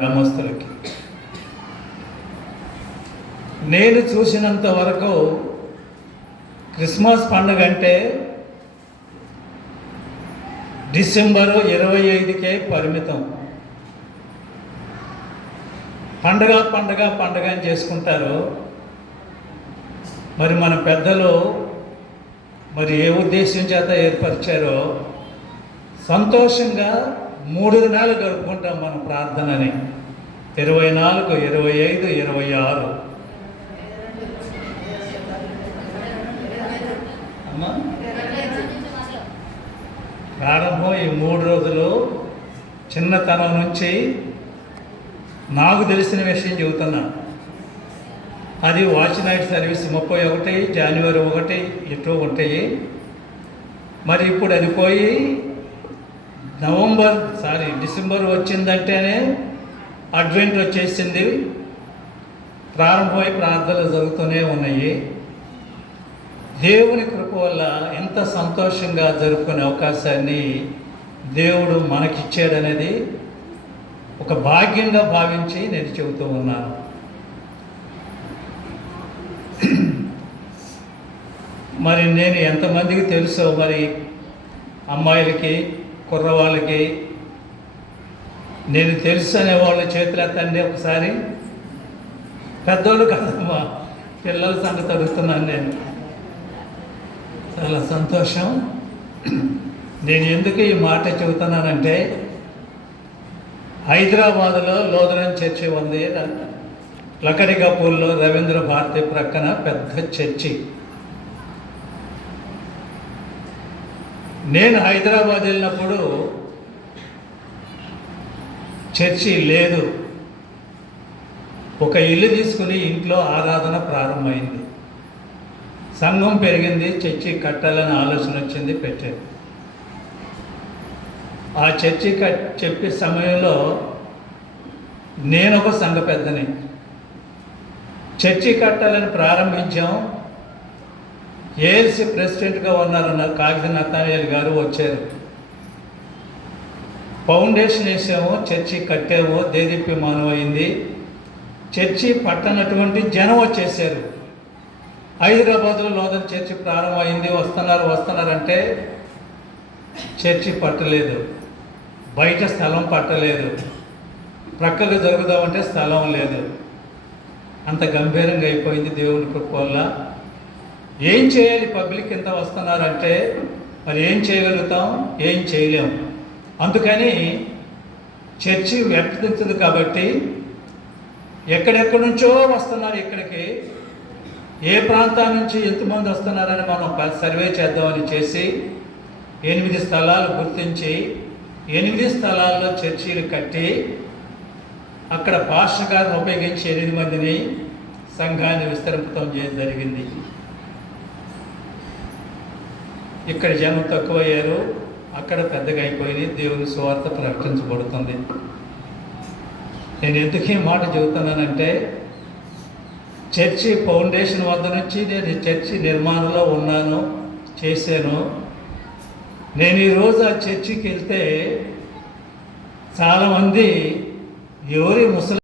గ్రామస్తులకి నేను చూసినంత వరకు క్రిస్మస్ పండుగ అంటే డిసెంబరు 25కే పరిమితం. పండగ పండగ పండగ అని చేసుకుంటారు. మరి మన పెద్దలు మరి ఏ ఉద్దేశం చేత ఏర్పరిచారో సంతోషంగా 3 దినాలు గడుపుకుంటాం మనం ప్రార్థనని. 24, 25, 26 అమ్మా ప్రారంభం. ఈ 3 రోజులు చిన్నతనం నుంచి నాకు తెలిసిన విషయం చెబుతున్నా. అది వాచ్ నైట్ సర్వీస్ 31 జనవరి 1 ఇటు ఉంటాయి. మరి ఇప్పుడు అది పోయి డిసెంబర్ వచ్చిందంటేనే అడ్వెంట్ వచ్చేసింది. ప్రారంభమై ప్రార్థనలు జరుగుతూనే ఉన్నాయి. దేవుని కృప వల్ల ఎంత సంతోషంగా జరుపుకునే అవకాశాన్ని దేవుడు మనకిచ్చాడనేది ఒక భాగ్యంగా భావించి నేను చెబుతూ ఉన్నాను. మరి నేను ఎంతమందికి తెలుసో, మరి అమ్మాయిలకి కుర్రవాళ్ళకి నేను తెలుసు అనేవాళ్ళు చేతులు ఎత్తండి ఒకసారి. పెద్దోళ్ళు కదమ్మా, పిల్లల సంగతి అడుగుతున్నాను నేను. చాలా సంతోషం. నేను ఎందుకు ఈ మాట చెబుతున్నానంటే, హైదరాబాదులో లోదరన్ చర్చి ఉంది. లకరికాపూర్లో రవీంద్ర భారతి ప్రక్కన పెద్ద చర్చి. నేను హైదరాబాద్ వెళ్ళినప్పుడు చర్చి లేదు. ఒక ఇల్లు తీసుకుని ఇంట్లో ఆరాధన ప్రారంభమైంది. సంఘం పెరిగింది, చర్చి కట్టాలని ఆలోచన వచ్చింది, పెట్టారు. ఆ చర్చి చెప్పే సమయంలో నేను ఒక సంఘ పెద్దని. చర్చి కట్టాలని ప్రారంభించాం. ఏఎల్సి ప్రెసిడెంట్గా ఉన్నారన్న కాగిత నతానియల్ గారు వచ్చారు. ఫౌండేషన్ వేసాము, చర్చి కట్టాము, దేదీప్యమానం అయింది. చర్చి పట్టనటువంటి జనం వచ్చేసారు. హైదరాబాద్లో లోదన్ చర్చి ప్రారంభమైంది. వస్తున్నారంటే చర్చి పట్టలేదు, బయట స్థలం పట్టలేదు, ప్రక్కలు జరుగుదామంటే స్థలం లేదు. అంత గంభీరంగా అయిపోయింది. దేవుని కృప వల్ల ఏం చేయాలి? పబ్లిక్ ఎంత వస్తున్నారంటే మరి ఏం చేయగలుగుతాం? ఏం చేయలేం. అందుకని చర్చి వ్యాప్తించదు కాబట్టి ఎక్కడెక్కడి నుంచో వస్తున్నారు ఇక్కడికి. ఏ ప్రాంతాల నుంచి ఎంతమంది వస్తున్నారని మనం సర్వే చేద్దామని చేసి 8 స్థలాలు గుర్తించి 8 స్థలాల్లో చర్చీలు కట్టి అక్కడ పాస్టర్ గారిని ఉపయోగించి 8 మందిని సంఘాన్ని విస్తరింపడం జరిగింది. ఇక్కడ జనం తక్కువయ్యారు, అక్కడ పెద్దగా అయిపోయింది. దేవుని సువార్త ప్రకటించబడుతుంది. నేను ఎందుకు ఈ మాట చెబుతున్నానంటే, చర్చి ఫౌండేషన్ వద్ద నుంచి నేను చర్చి నిర్మాణంలో ఉన్నాను, చేశాను. నేను ఈరోజు ఆ చర్చికి వెళ్తే చాలామంది ఎవరి ముసలి